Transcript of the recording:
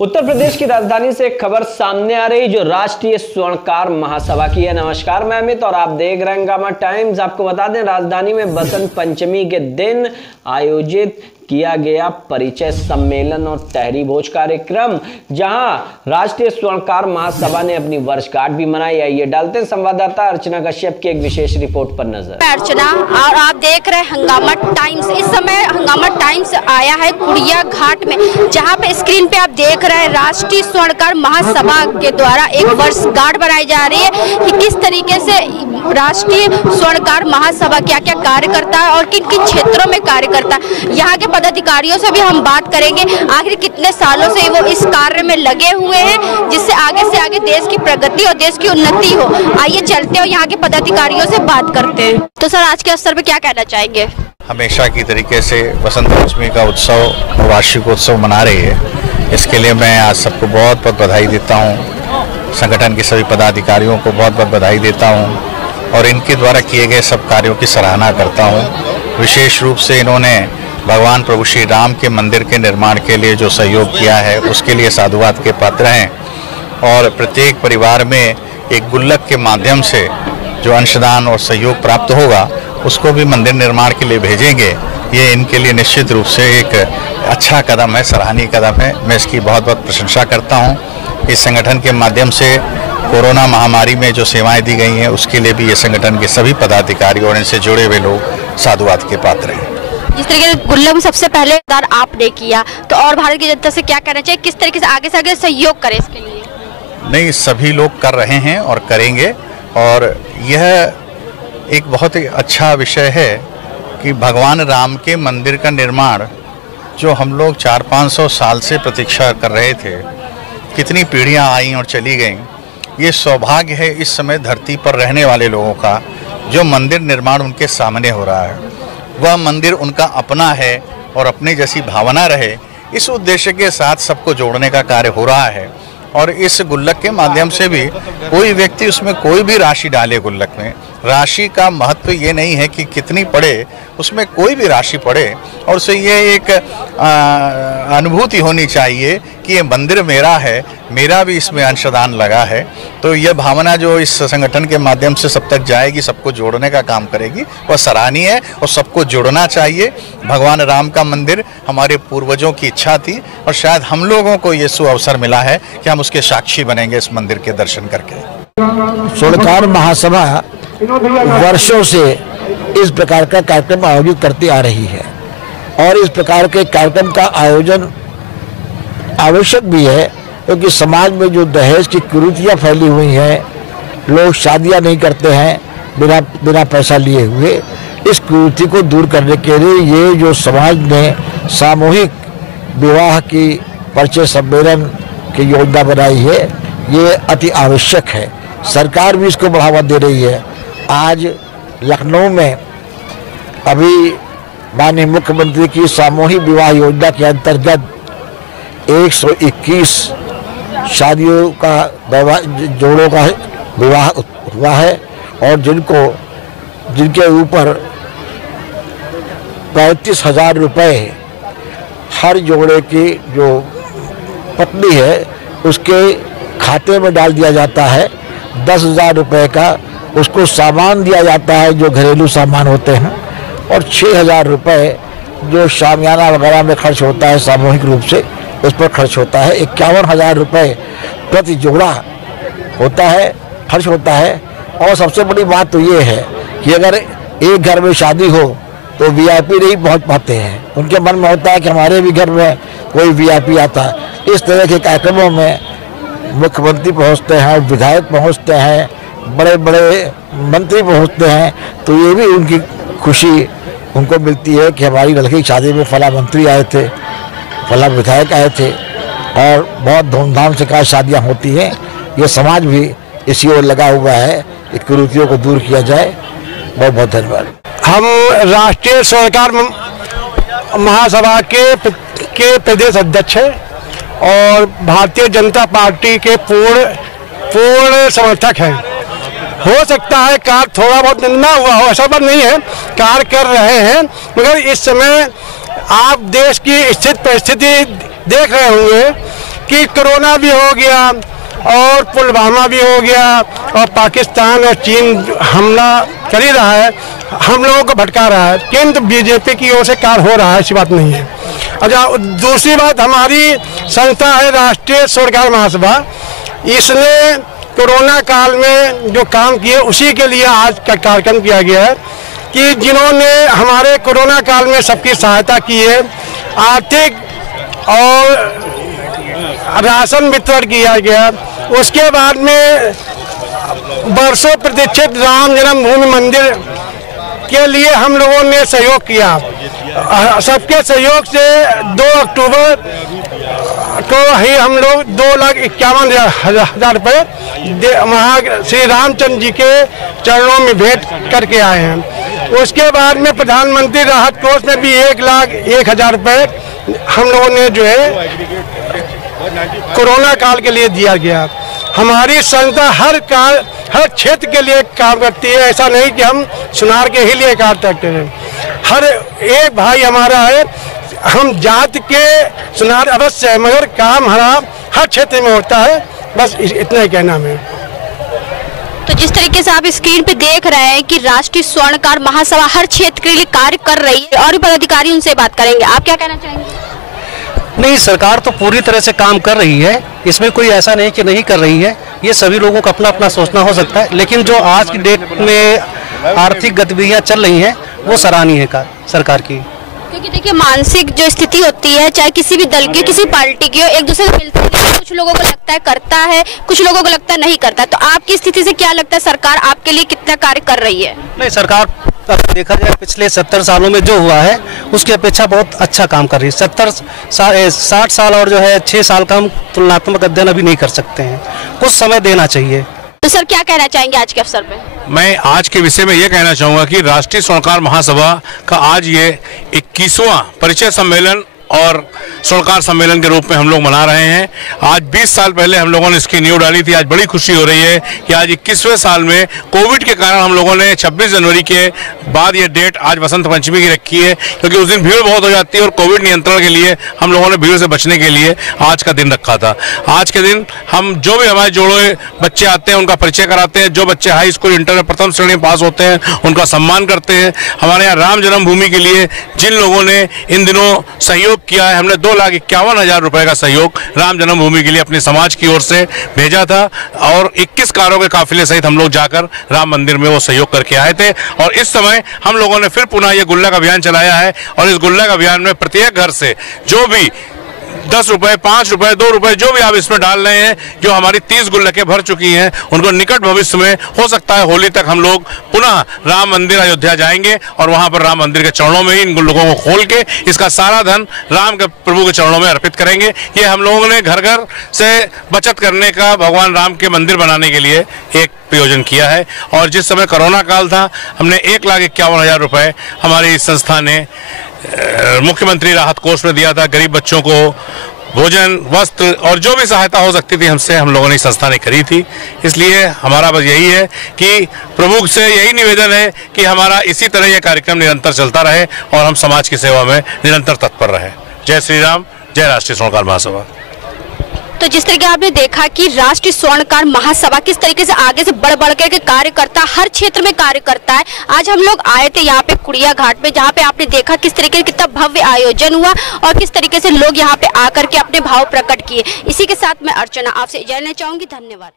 उत्तर प्रदेश की राजधानी से एक खबर सामने आ रही जो राष्ट्रीय स्वर्णकार महासभा की है। नमस्कार, मैं अमित और आप देख रहे हैं हंगामा टाइम्स। आपको बता दें, राजधानी में बसंत पंचमी के दिन आयोजित किया गया परिचय सम्मेलन और तहरी भोज कार्यक्रम, जहां राष्ट्रीय स्वर्णकार महासभा ने अपनी वर्षगांठ भी मनाई। आइए डालते हैं संवाददाता अर्चना कश्यप की एक विशेष रिपोर्ट पर नजर। अर्चना, और आप देख रहे हैं हंगामा टाइम्स। इस समय हंगामा टाइम्स आया है कुड़िया घाट में, जहां पे स्क्रीन पे आप देख रहे हैं राष्ट्रीय स्वर्णकार महासभा के द्वारा एक वर्षगांठ बनाई जा रही है कि किस तरीके से राष्ट्रीय स्वर्णकार महासभा क्या क्या कार्य करता है और किन किन क्षेत्रों में कार्य करता है। यहाँ के पदाधिकारियों से भी हम बात करेंगे, आखिर कितने सालों से वो इस कार्य में लगे हुए हैं जिससे आगे से आगे देश की प्रगति और देश की उन्नति हो। आइए चलते और यहाँ के पदाधिकारियों से बात करते हैं। तो सर, आज के अवसर पे क्या कहना चाहेंगे? हमेशा की तरीके से बसंत पंचमी का उत्सव, वार्षिक उत्सव मना रही है। इसके लिए मैं आज सबको बहुत बहुत बधाई देता हूँ। संगठन के सभी पदाधिकारियों को बहुत बहुत बधाई देता हूँ और इनके द्वारा किए गए सब कार्यों की सराहना करता हूँ। विशेष रूप से इन्होंने भगवान प्रभु श्री राम के मंदिर के निर्माण के लिए जो सहयोग किया है उसके लिए साधुवाद के पात्र हैं और प्रत्येक परिवार में एक गुल्लक के माध्यम से जो अंशदान और सहयोग प्राप्त होगा उसको भी मंदिर निर्माण के लिए भेजेंगे। ये इनके लिए निश्चित रूप से एक अच्छा कदम है, सराहनीय कदम है। मैं इसकी बहुत बहुत प्रशंसा करता हूँ। इस संगठन के माध्यम से कोरोना महामारी में जो सेवाएं दी गई हैं उसके लिए भी ये संगठन के सभी पदाधिकारी और इनसे जुड़े हुए लोग साधुवाद के पात्र हैं। जिस तरीके से गुल्लक में सबसे पहले आपने किया, तो और भारत की जनता से क्या कहना चाहिए, किस तरीके से आगे सहयोग करें इसके लिए? नहीं, सभी लोग कर रहे हैं और करेंगे और यह एक बहुत ही अच्छा विषय है कि भगवान राम के मंदिर का निर्माण जो हम लोग 400-500 साल से प्रतीक्षा कर रहे थे, कितनी पीढ़ियां आई और चली गईं। ये सौभाग्य है इस समय धरती पर रहने वाले लोगों का, जो मंदिर निर्माण उनके सामने हो रहा है वह मंदिर उनका अपना है और अपनी जैसी भावना रहे, इस उद्देश्य के साथ सबको जोड़ने का कार्य हो रहा है। और इस गुल्लक के माध्यम से भी कोई व्यक्ति उसमें कोई भी राशि डाले, गुल्लक में राशि का महत्व ये नहीं है कि कितनी पड़े, उसमें कोई भी राशि पड़े और उससे ये एक अनुभूति होनी चाहिए कि ये मंदिर मेरा है, मेरा भी इसमें अंशदान लगा है। तो यह भावना जो इस संगठन के माध्यम से सब तक जाएगी, सबको जोड़ने का काम करेगी, वह सराहनीय है और सबको जुड़ना चाहिए। भगवान राम का मंदिर हमारे पूर्वजों की इच्छा थी और शायद हम लोगों को ये सुअवसर मिला है कि हम उसके साक्षी बनेंगे इस मंदिर के दर्शन करके। स्वर्णकार महासभा वर्षों से इस प्रकार का कार्यक्रम आयोजित करती आ रही है और इस प्रकार के कार्यक्रम का आयोजन आवश्यक भी है, क्योंकि समाज में जो दहेज की कुरीतियां फैली हुई हैं, लोग शादियां नहीं करते हैं बिना पैसा लिए हुए, इस कुरीति को दूर करने के लिए ये जो समाज ने सामूहिक विवाह की परिचय सम्मेलन की योजना बनाई है, ये अति आवश्यक है। सरकार भी इसको बढ़ावा दे रही है। आज लखनऊ में अभी माननीय मुख्यमंत्री की सामूहिक विवाह योजना के अंतर्गत 121 शादियों का जोड़ों का विवाह हुआ है और जिनके ऊपर 35,000 रुपये हर जोड़े की जो पत्नी है उसके खाते में डाल दिया जाता है। 10,000 रुपये का उसको सामान दिया जाता है जो घरेलू सामान होते हैं और 6,000 रुपये जो शामियाना वगैरह में खर्च होता है सामूहिक रूप से, उस पर खर्च होता है। 51,000 रुपये प्रति जोड़ा होता है, खर्च होता है। और सबसे बड़ी बात तो ये है कि अगर एक घर में शादी हो तो वीआईपी नहीं पहुंच पाते हैं, उनके मन में होता है कि हमारे भी घर में कोई वीआईपी आता है। इस तरह के कार्यक्रमों में मुख्यमंत्री पहुंचते हैं, विधायक पहुंचते हैं, बड़े बड़े मंत्री पहुंचते हैं, तो ये भी उनकी खुशी उनको मिलती है कि हमारी लड़की की शादी में फला मंत्री आए थे, फला विधायक आए थे और बहुत धूमधाम से क्या शादियां होती हैं। ये समाज भी इसी ओर लगा हुआ है कि कुरीतियों को दूर किया जाए। बहुत बहुत धन्यवाद। हम राष्ट्रीय स्वर्णकार महासभा के प्रदेश अध्यक्ष हैं और भारतीय जनता पार्टी के पूर्ण समर्थक हैं। हो सकता है कार्य थोड़ा बहुत ना हुआ हो, ऐसा बात नहीं है, कार्य कर रहे हैं, मगर इस समय आप देश की स्थिति परिस्थिति देख रहे होंगे कि कोरोना भी हो गया और पुलवामा भी हो गया और पाकिस्तान और चीन हमला कर ही रहा है, हम लोगों को भटका रहा है, किंतु बीजेपी की ओर से कार्य हो रहा है, ऐसी बात नहीं है। अच्छा, दूसरी बात, हमारी संस्था है राष्ट्रीय स्वर्णकार महासभा। इसने कोरोना काल में जो काम किए उसी के लिए आज का कार्यक्रम किया गया है कि जिन्होंने हमारे कोरोना काल में सबकी सहायता की है, आर्थिक और राशन वितरण किया गया। उसके बाद में वर्षों प्रतीक्षित राम जन्मभूमि मंदिर के लिए हम लोगों ने सहयोग किया। सबके सहयोग से 2 अक्टूबर को ही हम लोग 2,51,000 रुपये वहाँ श्री रामचंद्र जी के चरणों में भेंट करके आए हैं। उसके बाद में प्रधानमंत्री राहत कोष में भी 1,01,000 रुपये हम लोगों ने जो है कोरोना काल के लिए दिया गया। हमारी संस्था हर क्षेत्र के लिए काम करती है, ऐसा नहीं कि हम सुनार के ही लिए काम करते हैं। हर एक भाई हमारा है, हम जात के सुनार अवश्य है, मगर काम हर क्षेत्र में होता है, बस इतना ही कहना है। तो जिस तरीके से आप स्क्रीन पे देख रहे हैं कि राष्ट्रीय स्वर्णकार महासभा हर क्षेत्र के लिए कार्य कर रही है और पदाधिकारी उनसे बात करेंगे, आप क्या कहना चाहेंगे? नहीं, सरकार तो पूरी तरह से काम कर रही है, इसमें कोई ऐसा नहीं कि नहीं कर रही है। ये सभी लोगों को अपना अपना सोचना हो सकता है, लेकिन जो आज की डेट में आर्थिक गतिविधियां चल रही हैं वो सराहनीय है सरकार की। क्योंकि देखिए, मानसिक जो स्थिति होती है, चाहे किसी भी दल की, किसी पार्टी की हो, एक दूसरे से मिलते हैं, कुछ लोगों को लगता है करता है, कुछ लोगों को लगता है नहीं करता। तो आपकी स्थिति से क्या लगता है, सरकार आपके लिए कितना कार्य कर रही है? नहीं, सरकार देखा जाए पिछले 70 सालों में जो हुआ है उसकी अपेक्षा बहुत अच्छा काम कर रही है। 60 साल और जो है 6 साल का हम तुलनात्मक अध्ययन अभी नहीं कर सकते हैं, कुछ समय देना चाहिए। तो सर क्या कहना चाहेंगे आज के अवसर पे? मैं आज के विषय में ये कहना चाहूँगा कि राष्ट्रीय स्वर्णकार महासभा का आज ये 21वां परिचय सम्मेलन और स्वर्णकार सम्मेलन के रूप में हम लोग मना रहे हैं। आज 20 साल पहले हम लोगों ने इसकी नींव डाली थी। आज बड़ी खुशी हो रही है कि आज 21वें साल में कोविड के कारण हम लोगों ने 26 जनवरी के बाद ये डेट आज बसंत पंचमी की रखी है, क्योंकि उस दिन भीड़ बहुत हो जाती है और कोविड नियंत्रण के लिए हम लोगों ने भीड़ से बचने के लिए आज का दिन रखा था। आज के दिन हम जो भी हमारे जोड़े बच्चे आते हैं उनका परिचय कराते हैं, जो बच्चे हाई स्कूल इंटर में प्रथम श्रेणी में पास होते हैं उनका सम्मान करते हैं। हमारे यहाँ राम जन्मभूमि के लिए जिन लोगों ने इन दिनों सहयोग किया है, हमने 2,51,000 रुपए का सहयोग राम जन्मभूमि के लिए अपने समाज की ओर से भेजा था और 21 कारों के काफिले सहित हम लोग जाकर राम मंदिर में वो सहयोग करके आए थे। और इस समय हम लोगों ने फिर पुनः ये गुल्लक अभियान चलाया है और इस गुल्लक अभियान में प्रत्येक घर से जो भी 10 रुपए, 5 रुपए, 2 रुपए जो भी आप इसमें डाल रहे हैं, जो हमारी 30 गुल्लकें भर चुकी हैं, उनको निकट भविष्य में हो सकता है होली तक हम लोग पुनः राम मंदिर अयोध्या जाएंगे और वहां पर राम मंदिर के चरणों में ही इन गुल्लकों को खोल के इसका सारा धन राम के प्रभु के चरणों में अर्पित करेंगे। ये हम लोगों ने घर घर से बचत करने का, भगवान राम के मंदिर बनाने के लिए एक प्रयोजन किया है। और जिस समय कोरोना काल था, हमने 1,51,000 रुपए हमारी संस्था ने मुख्यमंत्री राहत कोष में दिया था। गरीब बच्चों को भोजन, वस्त्र और जो भी सहायता हो सकती थी हमसे हम लोगों ने संस्था ने करी थी। इसलिए हमारा बस यही है कि प्रभु से यही निवेदन है कि हमारा इसी तरह यह कार्यक्रम निरंतर चलता रहे और हम समाज की सेवा में निरंतर तत्पर रहे। जय श्री राम, जय राष्ट्रीय स्वर्णकार महासभा। तो जिस तरीके आपने देखा कि राष्ट्रीय स्वर्णकार महासभा किस तरीके से आगे से बढ़ बढ़ के कार्य करता है, हर क्षेत्र में कार्य करता है। आज हम लोग आए थे यहाँ पे कुड़िया घाट पे, जहाँ पे आपने देखा किस तरीके से कितना भव्य आयोजन हुआ और किस तरीके से लोग यहाँ पे आकर के अपने भाव प्रकट किए। इसी के साथ मैं अर्चना आपसे इजाजत लेना चाहूंगी। धन्यवाद।